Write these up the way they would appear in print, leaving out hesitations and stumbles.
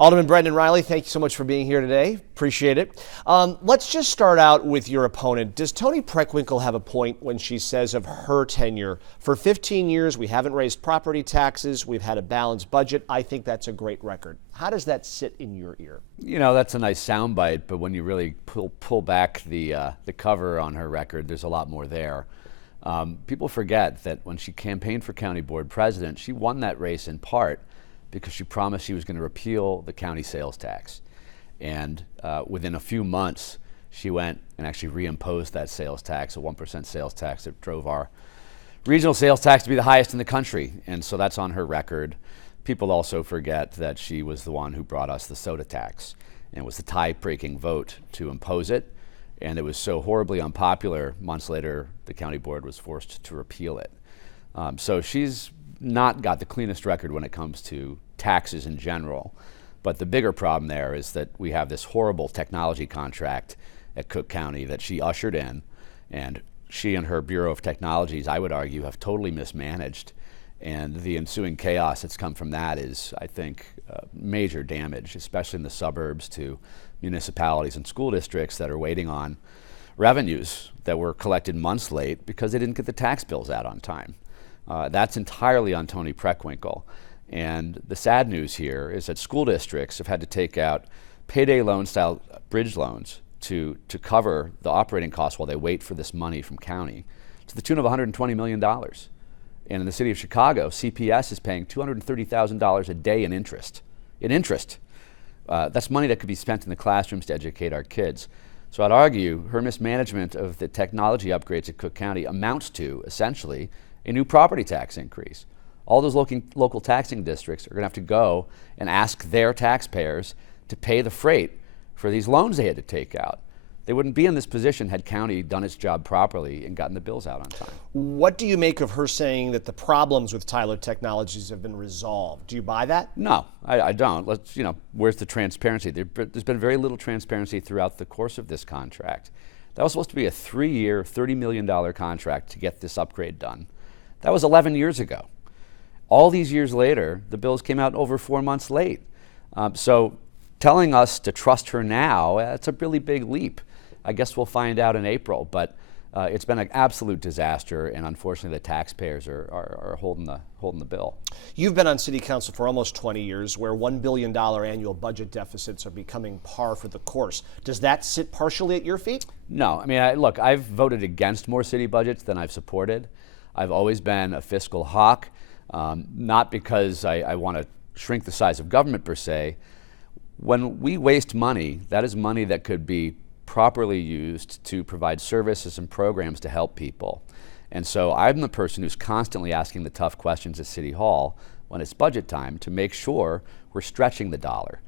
Alderman Brendan Reilly, thank you so much for being here today. Appreciate it. Let's just start out with your opponent. Does Toni Prewinkle have a point when she says of her tenure, for 15 years we haven't raised property taxes, we've had a balanced budget. I think that's a great record. How does that sit in your ear? You know, that's a nice soundbite, but when you really pull back the cover on her record, there's a lot more there. People forget that when she campaigned for county board president, she won that race in part because she promised she was going to repeal the county sales tax. And within a few months, she went and actually reimposed that sales tax, a 1% sales tax that drove our regional sales tax to be the highest in the country. And so that's on her record. People also forget that she was the one who brought us the soda tax and was the tie-breaking vote to impose it. And it was so horribly unpopular, months later, the county board was forced to repeal it. So she's not got the cleanest record when it comes to taxes in general. But the bigger problem there is that we have this horrible technology contract at Cook County that she ushered in, and she and her Bureau of Technologies, I would argue, have totally mismanaged. And the ensuing chaos that's come from that is, I think, major damage, especially in the suburbs, to municipalities and school districts that are waiting on revenues that were collected months late because they didn't get the tax bills out on time. That's entirely on Toni Prewinkle. And the sad news here is that school districts have had to take out payday loan style bridge loans to cover the operating costs while they wait for this money from county to the tune of $120 million. And in the city of Chicago, CPS is paying $230,000 a day in interest. That's money that could be spent in the classrooms to educate our kids. So I'd argue her mismanagement of the technology upgrades at Cook County amounts to, essentially, a new property tax increase. All those local taxing districts are going to have to go and ask their taxpayers to pay the freight for these loans they had to take out. They wouldn't be in this position had county done its job properly and gotten the bills out on time. What do you make of her saying that the problems with Tyler Technologies have been resolved? Do you buy that? No, I don't. Where's the transparency? There's been very little transparency throughout the course of this contract. That was supposed to be a 3-year, $30 million contract to get this upgrade done. That was 11 years ago. All these years later, the bills came out over 4 months late. So telling us to trust her now, that's a really big leap. I guess we'll find out in April, but it's been an absolute disaster, and unfortunately the taxpayers are holding the bill. You've been on city council for almost 20 years, where $1 billion annual budget deficits are becoming par for the course. Does that sit partially at your feet? No, I mean, look, I've voted against more city budgets than I've supported. I've always been a fiscal hawk, not because I want to shrink the size of government per se. When we waste money, that is money that could be properly used to provide services and programs to help people. And so I'm the person who's constantly asking the tough questions at City Hall when it's budget time to make sure we're stretching the dollar.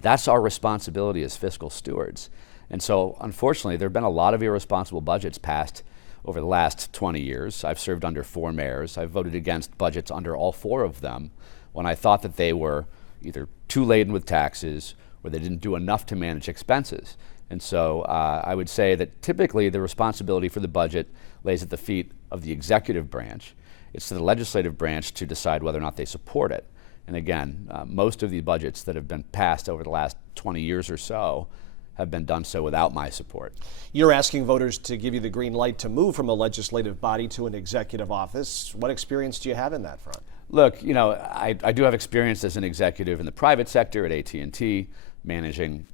That's our responsibility as fiscal stewards. And so unfortunately, there have been a lot of irresponsible budgets passed over the last 20 years. I've served under 4 mayors. I've voted against budgets under all 4 of them when I thought that they were either too laden with taxes or they didn't do enough to manage expenses. And so I would say that typically the responsibility for the budget lays at the feet of the executive branch. It's to the legislative branch to decide whether or not they support it. And again, most of the budgets that have been passed over the last 20 years or so have been done so without my support. You're asking voters to give you the green light to move from a legislative body to an executive office. What experience do you have in that front? Look, you know, I do have experience as an executive in the private sector at AT&T, managing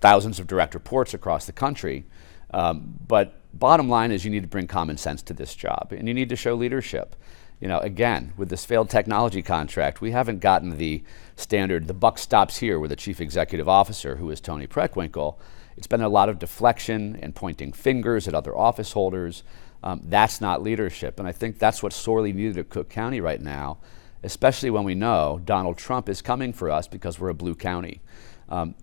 thousands of direct reports across the country. But bottom line is you need to bring common sense to this job, and you need to show leadership. You know, again, with this failed technology contract, we haven't gotten the standard, the buck stops here with the chief executive officer, who is Toni Prewinkle. It's been a lot of deflection and pointing fingers at other office holders. That's not leadership, and I think that's what's sorely needed at Cook County right now, especially when we know Donald Trump is coming for us because we're a blue county.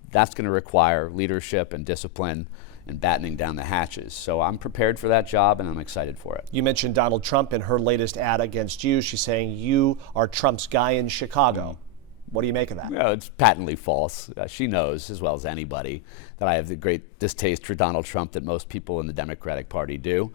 That's going to require leadership and discipline and battening down the hatches. So I'm prepared for that job, and I'm excited for it. You mentioned Donald Trump in her latest ad against you. She's saying you are Trump's guy in Chicago. What do you make of that? Well, it's patently false. She knows as well as anybody that I have the great distaste for Donald Trump that most people in the Democratic Party do.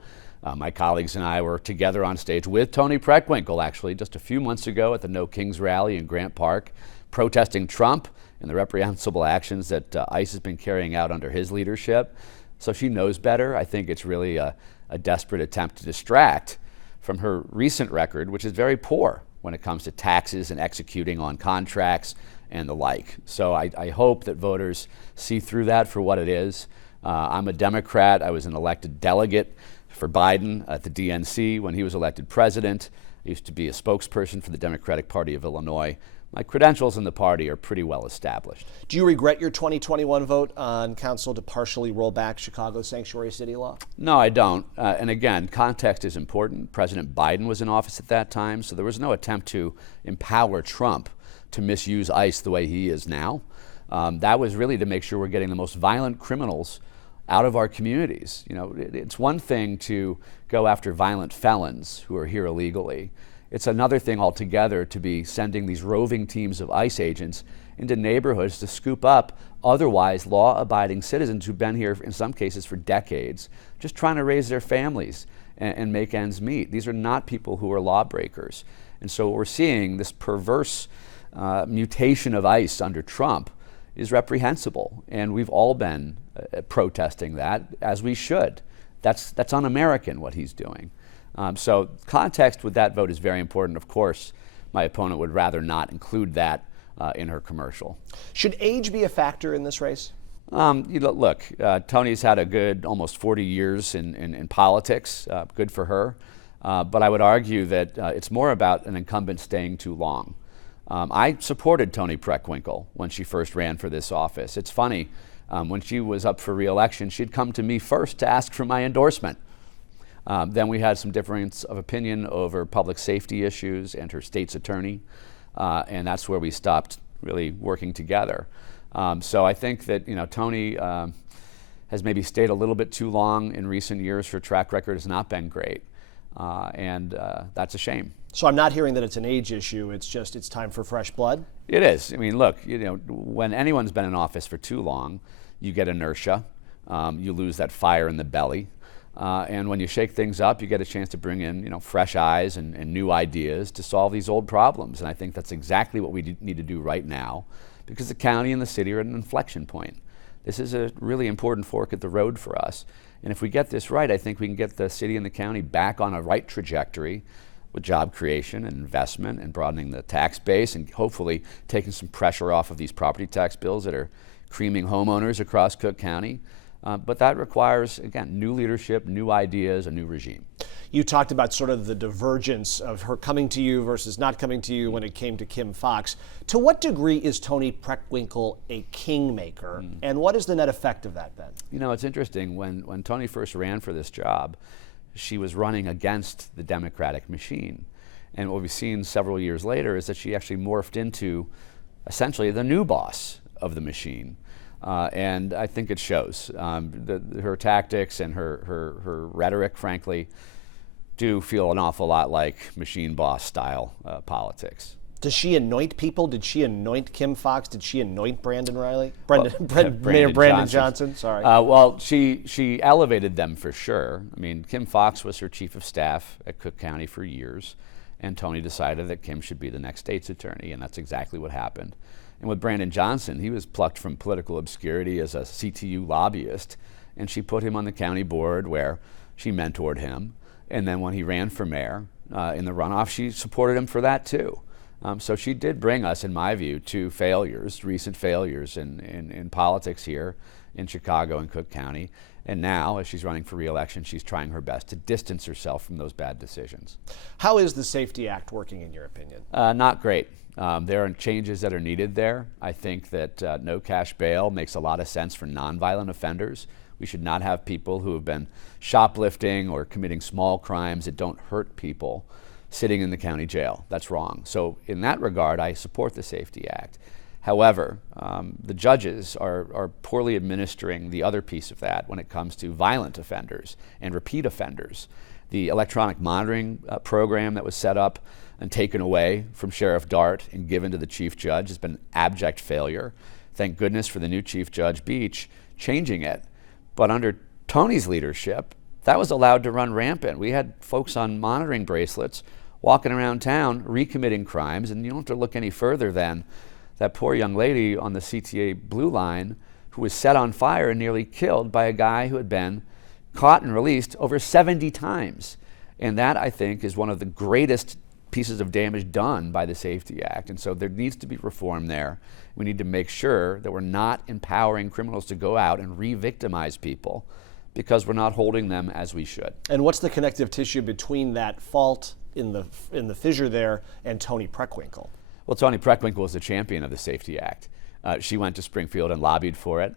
My colleagues and I were together on stage with Toni Prewinkle, actually, just a few months ago at the No Kings rally in Grant Park, protesting Trump and the reprehensible actions that ICE has been carrying out under his leadership. So she knows better. I think it's really a desperate attempt to distract from her recent record, which is very poor when it comes to taxes and executing on contracts and the like. So I hope that voters see through that for what it is. I'm a Democrat. I was an elected delegate for Biden at the DNC when he was elected president. I used to be a spokesperson for the Democratic Party of Illinois. My credentials in the party are pretty well established. Do you regret your 2021 vote on council to partially roll back Chicago's sanctuary city law? No, I don't. And again, context is important. President Biden was in office at that time, so there was no attempt to empower Trump to misuse ICE the way he is now. That was really to make sure we're getting the most violent criminals out of our communities. You know, it's one thing to go after violent felons who are here illegally. It's another thing altogether to be sending these roving teams of ICE agents into neighborhoods to scoop up otherwise law-abiding citizens who've been here in some cases for decades, just trying to raise their families and make ends meet. These are not people who are lawbreakers. And so what we're seeing, this perverse mutation of ICE under Trump, is reprehensible. And we've all been protesting that, as we should. That's un-American what he's doing. So context with that vote is very important. Of course, my opponent would rather not include that in her commercial. Should age be a factor in this race? Look, Tony's had a good almost 40 years in politics. Good for her. But I would argue that it's more about an incumbent staying too long. I supported Toni Prewinkle when she first ran for this office. It's funny, when she was up for re-election, she'd come to me first to ask for my endorsement. Then we had some difference of opinion over public safety issues and her state's attorney, and that's where we stopped really working together. So I think that Toni has maybe stayed a little bit too long in recent years. Her track record has not been great, and that's a shame. So I'm not hearing that it's an age issue. It's just it's time for fresh blood. It is. I mean, look, when anyone's been in office for too long, you get inertia. You lose that fire in the belly. And when you shake things up, you get a chance to bring in, fresh eyes and new ideas to solve these old problems. And I think that's exactly what we need to do right now, because the county and the city are at an inflection point. This is a really important fork at the road for us. And if we get this right, I think we can get the city and the county back on a right trajectory with job creation and investment and broadening the tax base and hopefully taking some pressure off of these property tax bills that are creaming homeowners across Cook County. But that requires, again, new leadership, new ideas, a new regime. You talked about sort of the divergence of her coming to you versus not coming to you when it came to Kim Foxx. To what degree is Toni Prewinkle a kingmaker, and what has the net effect of that been? It's interesting. When Toni first ran for this job, she was running against the Democratic machine. And what we've seen several years later is that she actually morphed into essentially the new boss of the machine. And I think it shows. Her tactics and her rhetoric, frankly, do feel an awful lot like machine boss style politics. Does she anoint people? Did she anoint Kim Foxx? Did she anoint Brendan Reilly? Mayor Brandon Johnson. Sorry. Well, she elevated them for sure. I mean, Kim Foxx was her chief of staff at Cook County for years, and Toni decided that Kim should be the next state's attorney, and that's exactly what happened. And with Brandon Johnson, he was plucked from political obscurity as a CTU lobbyist, and she put him on the county board where she mentored him. And then when he ran for mayor in the runoff, she supported him for that too. So she did bring us, in my view, two failures, recent failures in politics here in Chicago and Cook County. And now, as she's running for re-election, she's trying her best to distance herself from those bad decisions. How is the SAFE-T Act working, in your opinion? Not great. There are changes that are needed there. I think that no cash bail makes a lot of sense for nonviolent offenders. We should not have people who have been shoplifting or committing small crimes that don't hurt people sitting in the county jail. That's wrong. So in that regard, I support the SAFE-T Act. However, the judges are poorly administering the other piece of that when it comes to violent offenders and repeat offenders. The electronic monitoring program that was set up and taken away from Sheriff Dart and given to the chief judge has been an abject failure. Thank goodness for the new Chief Judge Beach changing it. But under Toni's leadership, that was allowed to run rampant. We had folks on monitoring bracelets walking around town recommitting crimes, and you don't have to look any further than that poor young lady on the CTA Blue Line who was set on fire and nearly killed by a guy who had been caught and released over 70 times. And that, I think, is one of the greatest pieces of damage done by the Safety Act. And so there needs to be reform there. We need to make sure that we're not empowering criminals to go out and re-victimize people, because we're not holding them as we should. And what's the connective tissue between that fault in the fissure there and Toni Prewinkle? Well, Toni Prewinkle was the champion of the Safety Act. She went to Springfield and lobbied for it.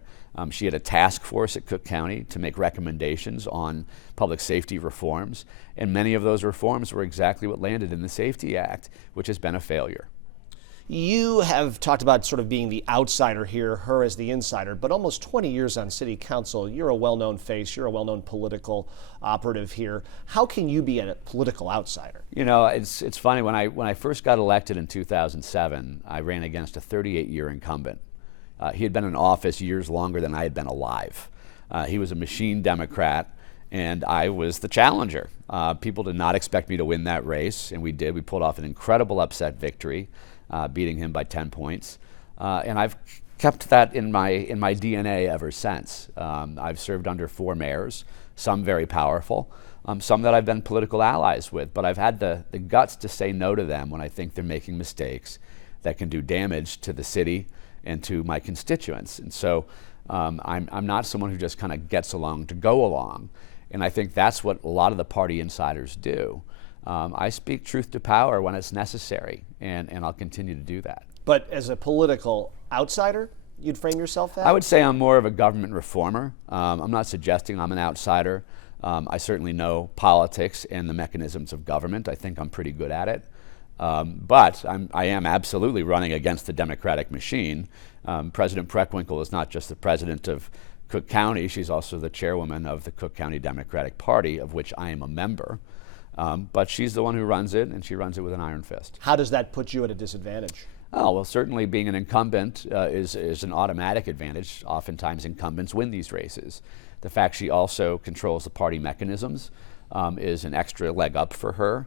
She had a task force at Cook County to make recommendations on public safety reforms, and many of those reforms were exactly what landed in the Safety Act, which has been a failure. You have talked about sort of being the outsider here, her as the insider, but almost 20 years on city council, you're a well-known face, you're a well-known political operative here. How can you be a political outsider? You know, it's funny, when I first got elected in 2007, I ran against a 38-year incumbent. He had been in office years longer than I had been alive. He was a machine Democrat, and I was the challenger. People did not expect me to win that race, and we did. We pulled off an incredible upset victory, beating him by 10 points. And I've kept that in my DNA ever since. I've served under 4 mayors, some very powerful, some that I've been political allies with, but I've had the guts to say no to them when I think they're making mistakes that can do damage to the city and to my constituents. And so I'm not someone who just kind of gets along to go along. And I think that's what a lot of the party insiders do. I speak truth to power when it's necessary, and I'll continue to do that. But as a political outsider, you'd frame yourself that? I would say I'm more of a government reformer. I'm not suggesting I'm an outsider. I certainly know politics and the mechanisms of government. I think I'm pretty good at it. But I am absolutely running against the Democratic machine. President Prewinkle is not just the president of Cook County, she's also the chairwoman of the Cook County Democratic Party, of which I am a member. But she's the one who runs it, and she runs it with an iron fist. How does that put you at a disadvantage? Oh, well, certainly being an incumbent is an automatic advantage. Oftentimes incumbents win these races. The fact she also controls the party mechanisms is an extra leg up for her.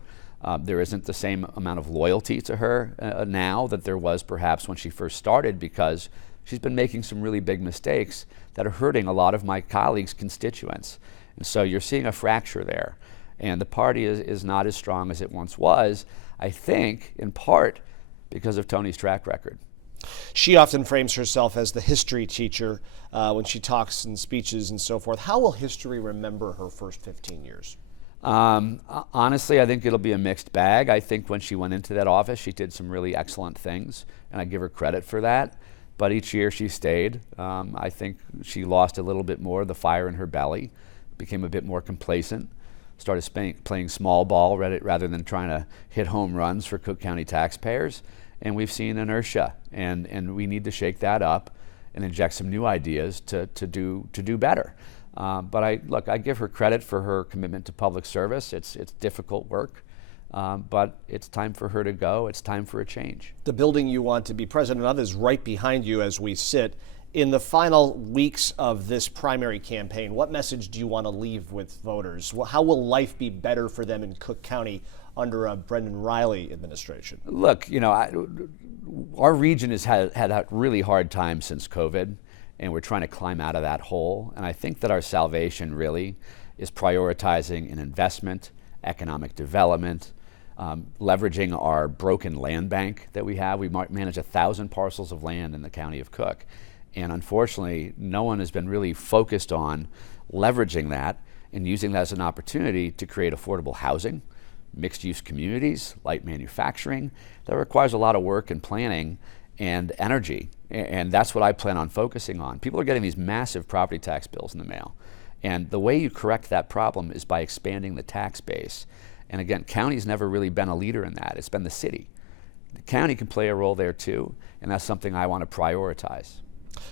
There isn't the same amount of loyalty to her now that there was perhaps when she first started, because she's been making some really big mistakes that are hurting a lot of my colleagues' constituents. And so you're seeing a fracture there. And the party is not as strong as it once was, I think, in part because of Toni's track record. She often frames herself as the history teacher when she talks in speeches and so forth. How will history remember her first 15 years? Honestly, I think it'll be a mixed bag. I think when she went into that office, she did some really excellent things, and I give her credit for that. But each year she stayed. I think she lost a little bit more of the fire in her belly, became a bit more complacent, started playing small ball rather than trying to hit home runs for Cook County taxpayers. And we've seen inertia, and we need to shake that up and inject some new ideas to do better. But I give her credit for her commitment to public service. It's difficult work, but it's time for her to go. It's time for a change. The building you want to be president of is right behind you as we sit. In the final weeks of this primary campaign, what message do you want to leave with voters? How will life be better for them in Cook County under a Brendan Reilly administration? Look, you know, our region has had a really hard time since COVID, and we're trying to climb out of that hole. And I think that our salvation really is prioritizing an investment, economic development, leveraging our broken land bank that we have. We manage 1,000 parcels of land in the county of Cook. And unfortunately, no one has been really focused on leveraging that and using that as an opportunity to create affordable housing, mixed-use communities, light manufacturing. That requires a lot of work and planning and energy. And that's what I plan on focusing on. People are getting these massive property tax bills in the mail. And the way you correct that problem is by expanding the tax base. And again, county's never really been a leader in that. It's been the city. The county can play a role there too, and that's something I want to prioritize.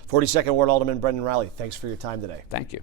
42nd Ward Alderman Brendan Reilly, thanks for your time today. Thank you.